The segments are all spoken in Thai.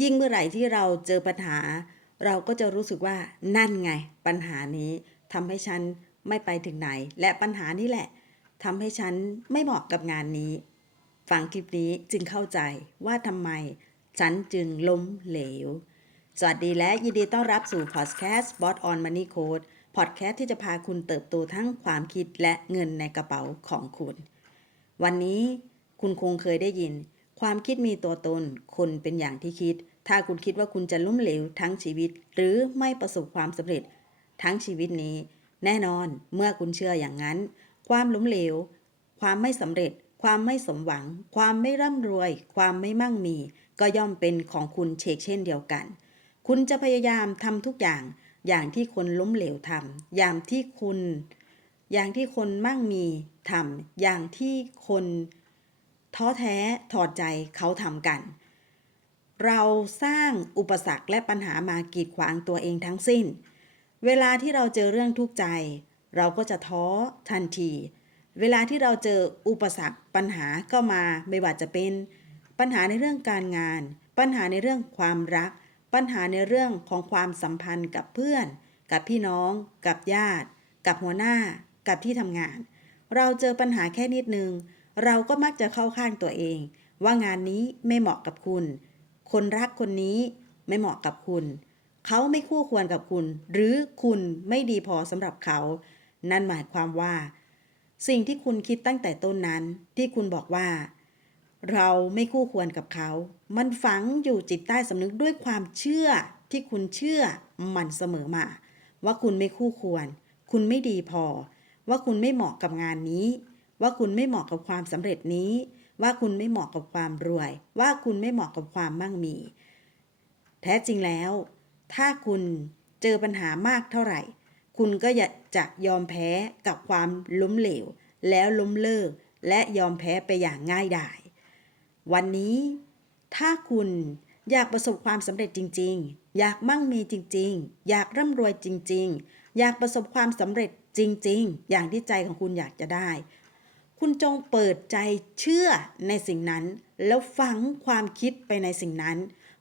ยิ่งเมื่อไหร่ที่เราเจอปัญหา เราก็จะรู้สึกว่านั่นไง ปัญหานี้ทำให้ฉันไม่ไปถึงไหน และปัญหานี้แหละทำให้ฉันไม่เหมาะกับงานนี้ ฟังคลิปนี้จึงเข้าใจว่าทำไมฉันจึงล้มเหลว สวัสดีและยินดีต้อนรับสู่พอดแคสต์ Bot on Money Code พอดแคสต์ที่จะพาคุณเติบโตทั้งความคิดและเงินในกระเป๋าของคุณ วันนี้คุณคงเคยได้ยิน ความคิดมีตัวตน คนเป็นอย่างที่คิด ถ้าคุณคิดว่าคุณจะล้มเหลวทั้งชีวิต หรือไม่ประสบความสำเร็จ ทั้งชีวิตนี้ แน่นอนเมื่อคุณเชื่ออย่างนั้น ความล้มเหลว ความไม่สำเร็จ ความไม่สมหวัง ความไม่ร่ำรวย ความไม่มั่งมี ก็ย่อมเป็นของคุณเชกเช่นเดียวกัน คุณจะพยายามทำทุกอย่าง อย่างที่คนล้มเหลวทำอย่างที่คุณ อย่างที่คนมั่งมีทำอย่างที่คน ท้อแท้ถอดใจเขาทำกัน เราสร้างอุปสรรคและปัญหามากีดขวางตัวเองทั้งสิ้น เวลาที่เราเจอเรื่องทุกข์ใจ เราก็จะท้อทันที เวลาที่เราเจออุปสรรคปัญหาก็มาไม่ว่าจะเป็น ปัญหาในเรื่องการงาน ปัญหาในเรื่องความรัก ปัญหาในเรื่องของความสัมพันธ์กับเพื่อน กับพี่น้อง กับญาติ กับหัวหน้า กับที่ทำงาน เราเจอปัญหาแค่นิดนึง เราก็มักจะเข้าข้างตัวเอง ว่างานนี้ไม่เหมาะกับคุณ คนรักคนนี้ไม่เหมาะกับคุณ เขาไม่คู่ควรกับคุณ หรือคุณไม่ดีพอสำหรับเขา นั่นหมายความว่า สิ่งที่คุณคิดตั้งแต่ต้นนั้นที่คุณบอกว่า เราไม่คู่ควรกับเขา มันฝังอยู่จิตใต้สำนึกด้วยความเชื่อที่คุณเชื่อมันเสมอมา ว่าคุณไม่คู่ควร คุณไม่ดีพอ ว่าคุณไม่เหมาะกับงานนี้ ว่าคุณไม่เหมาะกับความสำเร็จนี้ ว่าคุณไม่เหมาะกับความรวย ว่าคุณไม่เหมาะกับความมั่งมี แท้จริงแล้ว ถ้าคุณเจอปัญหามากเท่าไหร่ คุณก็จะยอมแพ้กับความล้มเหลว แล้วล้มเลิก และยอมแพ้ไปอย่างง่ายดาย วันนี้ ถ้าคุณอยากประสบความสำเร็จจริง ๆ อยากมั่งมีจริง ๆ อยากร่ำรวยจริง ๆ อยากประสบความสำเร็จจริง ๆ อย่างที่ใจของคุณอยากจะได้ คุณจงเปิดใจเชื่อในสิ่งนั้น แล้วฝังความคิดไปในสิ่งนั้น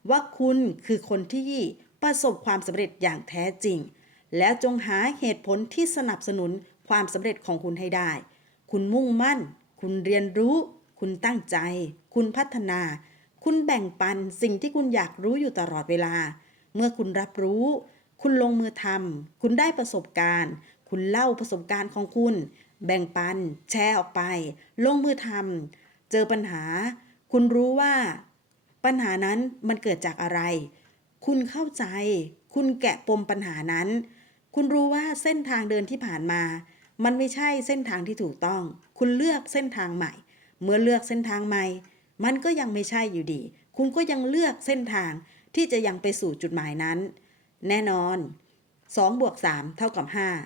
ว่าคุณคือคนที่ประสบความสำเร็จอย่างแท้จริง แล้วจงหาเหตุผลที่สนับสนุนความสำเร็จของคุณให้ได้ คุณมุ่งมั่น คุณเรียนรู้ คุณตั้งใจ คุณพัฒนา คุณแบ่งปันสิ่งที่คุณอยากรู้อยู่ตลอดเวลา เมื่อคุณรับรู้ คุณลงมือทำคุณได้ประสบการณ์ คุณเล่าประสบการณ์ของคุณ แบ่งปัน แชร์ออกไป ลงมือทำเจอปัญหา คุณรู้ว่า ปัญหานั้นมันเกิดจากอะไร คุณเข้าใจ คุณแกะปมปัญหานั้น คุณรู้ว่าเส้นทางเดินที่ผ่านมา มันไม่ใช่เส้นทางที่ถูกต้อง คุณเลือกเส้นทางใหม่ เมื่อเลือกเส้นทางใหม่ มันก็ยังไม่ใช่อยู่ดี คุณก็ยังเลือกเส้นทางที่จะยังไปสู่จุดหมายนั้น แน่นอน2บวก3เท่ากับ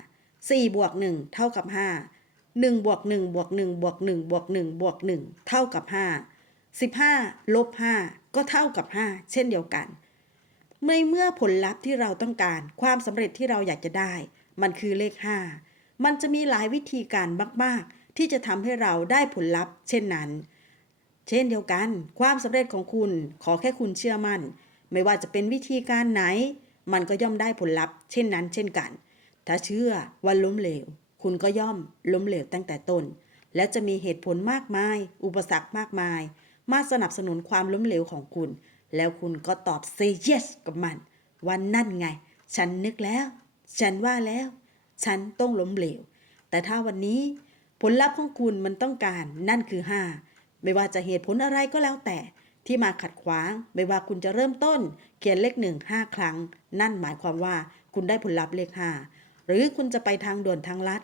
5 4บวก1เท่ากับ5 1บวก1บวก1บวก1บวก1บวก1เท่ากับ 5 15ลบ5ก็เท่ากับ 5 เช่นเดียวกันในเมื่อผลลัพธ์ที่เราต้องการความสำเร็จที่เราอยากจะได้ มันคือเลข 5 มันจะมีหลายวิธีการมาก ๆ ที่จะทำให้เราได้ผลลัพธ์ เช่นนั้น เช่นเดียวกัน ความสำเร็จของคุณขอแค่คุณเชื่อมั่น ไม่ว่าจะเป็นวิธีการไหน มันก็ย่อมได้ผลลัพธ์เช่นนั้น เช่นกัน ถ้าเชื่อว่าล้มเหลว คุณก็ย่อมล้มเหลวตั้งแต่ต้น และจะมีเหตุผลมากมาย อุปสรรคมากมาย มาสนับสนุนความล้มเหลวของคุณ แล้วคุณก็ตอบ say yes กับมันว่านั่นไง ฉันนึกแล้ว ฉันว่าแล้ว ฉันต้องล้มเหลว แต่ถ้าวันนี้ผลลัพธ์ของคุณมันต้องการ นั่นคือ 5 ไม่ว่าจะเหตุผลอะไรก็แล้วแต่ที่มาขัดขวาง ไม่ว่าคุณจะเริ่มต้น เขียนเลขหนึ่งห้าครั้ง นั่นหมายความว่าคุณได้ผลลัพธ์เลขห้าหรือคุณจะไปทางด่วนทางลัด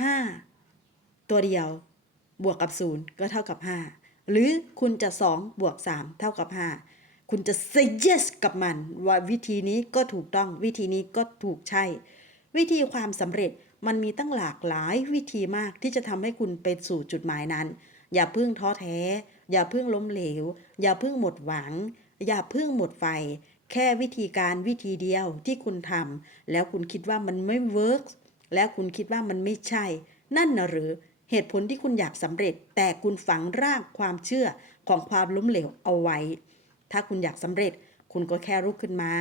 ห้าตัวเดียว บวกกับศูนย์ก็เท่ากับ 5 หรือคุณจะ 2 บวก 3 เท่ากับ 5 คุณจะ say yes กับมัน ว่าวิธีนี้ก็ถูกต้องวิธีนี้ก็ถูกใช่ วิธีความสำเร็จมันมีตั้งหลากหลายวิธีมากที่จะทำให้คุณไปสู่จุดหมายนั้น อย่าเพิ่งท้อแท้ อย่าเพิ่งล้มเหลว อย่าเพิ่งหมดหวัง อย่าเพิ่งหมดไฟ แค่วิธีการวิธีเดียวที่คุณทำแล้วคุณคิดว่ามันไม่เวิร์ก แล้วคุณคิดว่ามันไม่ใช่ นั่นนะหรือเหตุผลที่คุณอยากสำเร็จ แต่คุณฝังรากความเชื่อของความล้มเหลวเอาไว้ ถ้าคุณอยากสำเร็จ คุณก็แค่ลุกขึ้นมา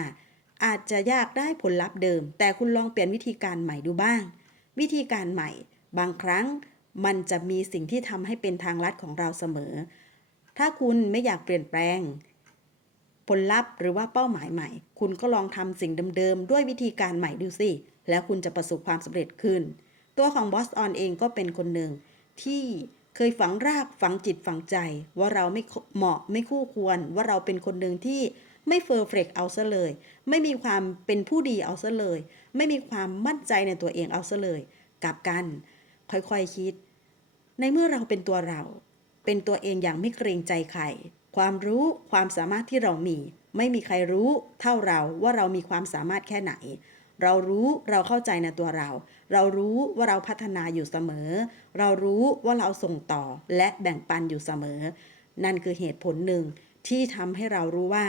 อาจจะยากได้ผลลัพธ์เดิม แต่คุณลองเปลี่ยนวิธีการใหม่ดูบ้าง วิธีการใหม่ บางครั้งมันจะมีสิ่งที่ทำให้เป็นทางลัดของเราเสมอ ถ้าคุณไม่อยากเปลี่ยนแปลง ผลลัพธ์หรือว่าเป้าหมายใหม่ คุณก็ลองทำสิ่งเดิมๆด้วยวิธีการใหม่ดูสิ แล้วคุณจะประสบความสำเร็จขึ้น ตัวของบอสออนเองก็เป็นคนหนึ่งที่เคยฝังรากฝังจิตฝังใจ ว่าเราไม่เหมาะไม่คู่ควร ว่าเราเป็นคนหนึ่งที่ไม่เฟอร์เฟกเอาซะเลย ไม่มีความเป็นผู้ดีเอาซะเลย ไม่มีความมั่นใจในตัวเองเอาซะเลยกลับกัน ค่อยๆคิด ในเมื่อเราเป็นตัวเรา เป็นตัวเองอย่างไม่เกรงใจใครความรู้ความสามารถที่เรามี ไม่มีใครรู้เท่าเราว่าเรามีความสามารถแค่ไหน เรารู้เราเข้าใจในตัวเรา เรารู้ว่าเราพัฒนาอยู่เสมอ เรารู้ว่าเราส่งต่อและแบ่งปันอยู่เสมอ นั่นคือเหตุผลหนึ่งที่ทำให้เรารู้ว่า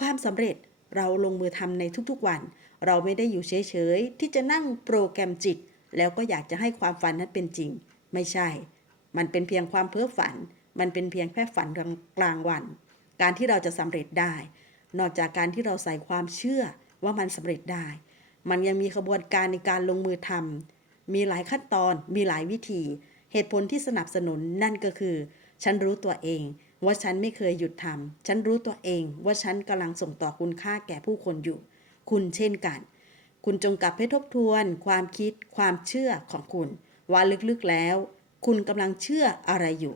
ความสำเร็จเราลงมือทำในทุกๆวัน เราไม่ได้อยู่เฉยๆ ที่จะนั่งโปรแกรมจิต แล้วก็อยากจะให้ความฝันนั้นเป็นจริง ไม่ใช่ มันเป็นเพียงความเพ้อฝัน มันเป็นเพียงแค่ฝันกลางวัน การที่เราจะสำเร็จได้ นอกจากการที่เราใส่ความเชื่อว่ามันสำเร็จได้ มันยังมีขบวนการในการลงมือทำมีหลายขั้นตอน มีหลายวิธี เหตุผลที่สนับสนุนนั่นก็คือ ฉันรู้ตัวเอง ว่าฉันไม่เคยหยุดทำฉันรู้ตัวเอง ว่าฉันกำลังส่งต่อคุณค่าแก่ผู้คนอยู่ คุณเช่นกัน คุณจงกลับไปทบทวน ความคิด ความเชื่อของคุณ ว่าลึกๆแล้ว คุณกำลังเชื่ออะไรอยู่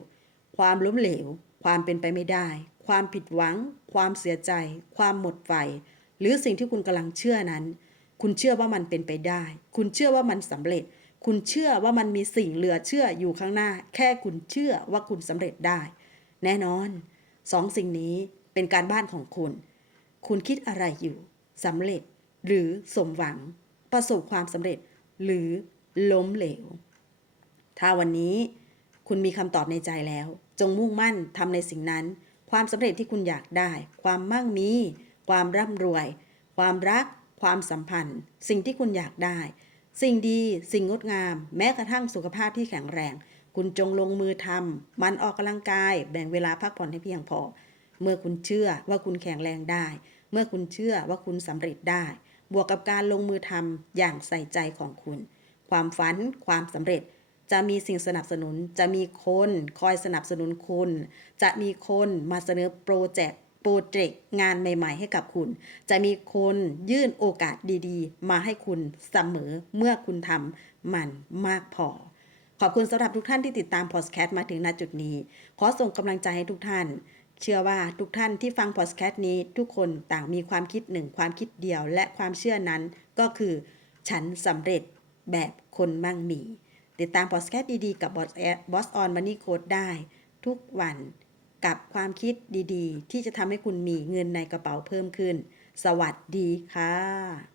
ความล้มเหลว ความเป็นไปไม่ได้ ความผิดหวัง ความเสียใจ ความหมดไฟหรือสิ่งที่คุณกำลังเชื่อนั้น คุณเชื่อว่ามันเป็นไปได้ คุณเชื่อว่ามันสำเร็จ คุณเชื่อว่ามันมีสิ่งเหลือเชื่ออยู่ข้างหน้า แค่คุณเชื่อว่าคุณสำเร็จได้ แน่นอนสองสิ่งนี้เป็นการบ้านของคุณ คุณคิดอะไรอยู่สำเร็จหรือสมหวัง ประสบความสำเร็จ หรือล้มเหลว ถ้าวันนี้คุณมีคำตอบในใจแล้ว จงมุ่งมั่นทำในสิ่งนั้น ความสำเร็จที่คุณอยากได้ ความมั่งมี ความร่ำรวย ความรัก ความสัมพันธ์ สิ่งที่คุณอยากได้ สิ่งดี สิ่งงดงาม แม้กระทั่งสุขภาพที่แข็งแรง คุณจงลงมือทำมันออกกำลังกาย แบ่งเวลาพักผ่อนให้เพียงพอ เมื่อคุณเชื่อว่าคุณแข็งแรงได้ เมื่อคุณเชื่อว่าคุณสำเร็จได้ บวกกับการลงมือทำอย่างใส่ใจของคุณ ความฝัน ความสำเร็จจะมีสิ่งสนับสนุน จะมีคนคอยสนับสนุนคุณ จะมีคนมาเสนอโปรเจกต์ โปรเจกต์งานใหม่ ๆ ให้กับคุณ จะมีคนยื่นโอกาสดีๆ มาให้คุณเสมอเมื่อคุณทำมันมากพอ ขอบคุณสำหรับทุกท่านที่ติดตามพอดแคสต์มาถึงณจุดนี้ ขอส่งกำลังใจให้ทุกท่าน เชื่อว่าทุกท่านที่ฟังพอดแคสต์นี้ ทุกคนต่างมีความคิดหนึ่งความคิดเดียว และความเชื่อนั้นก็คือ ฉันสำเร็จแบบคนมั่งมี ติดตามพอดแคสต์ดีๆกับบอสบอสออนมันนี่โค้ดได้ ทุกวัน กับความคิดดีๆ ที่จะทำให้คุณมีเงินในกระเป๋าเพิ่มขึ้น สวัสดีค่ะ